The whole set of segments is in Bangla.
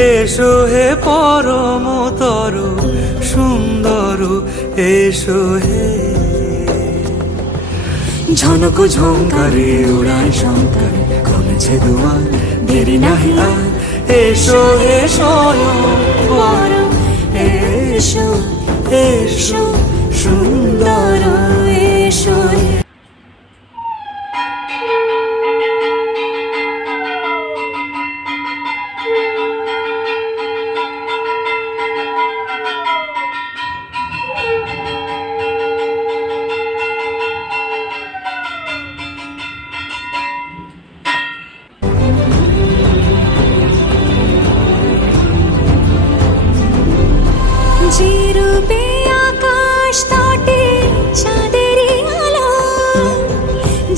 এসো হে পরম তরু সুন্দর, এসো হে ঝনক ঝঙ্কারে উড়ান শঙ্কর, কমেছে দুয়ার দেরি নাহি আর। এসো হে স্বয়ং পরম, এসো এসো সুন্দর, এসো হে। যে রূপে আকাশ তটে চাঁদেরই আলো,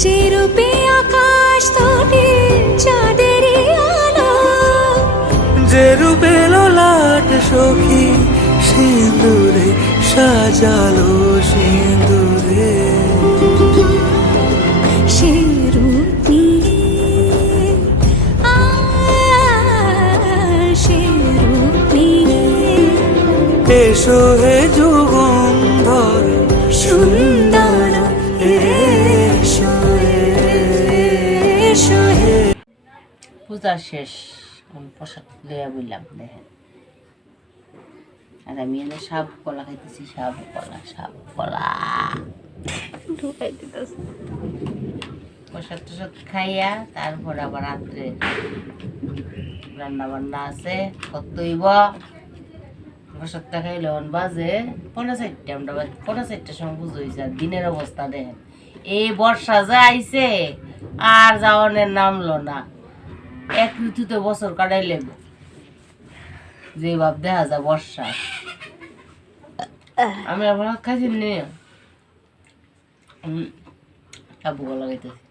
যে রূপে আকাশ তটে চাঁদেরই আলো, যে রূপে ললাট সখী সিঁদুরে সাজালো সিঁদুরে। সে রূপ নিয়ে সে রূপ নিয়ে এসো হে যুগন্ধর সুন্দর, এসো এসো হে। পূজা শেষ, আমি প্রসাদ লইয়া বললাম দেখেন। আর আমি এনে সাব কলা খাইতেছি, সাব কলা ঢুকাই দিতেছে। প্রসাদ টসাদ খাইয়া তারপর আবার রাত্রে রান্না বান্না আছে কতইব। প্রসাদটা খাইলে বাজে 4:30, আমরা 4:30 সময় পুজো হয়েছে। আর দিনের অবস্থা দেখেন, এই বর্ষা যা আইছে আর যাওয়ানের নামলো না। এক ঋতুতে বছর কাটাইলে যে ভাব দেখা যায় বর্ষা। আমি আবার খাইছি নিয়ে সাবু লাগাইতেছি।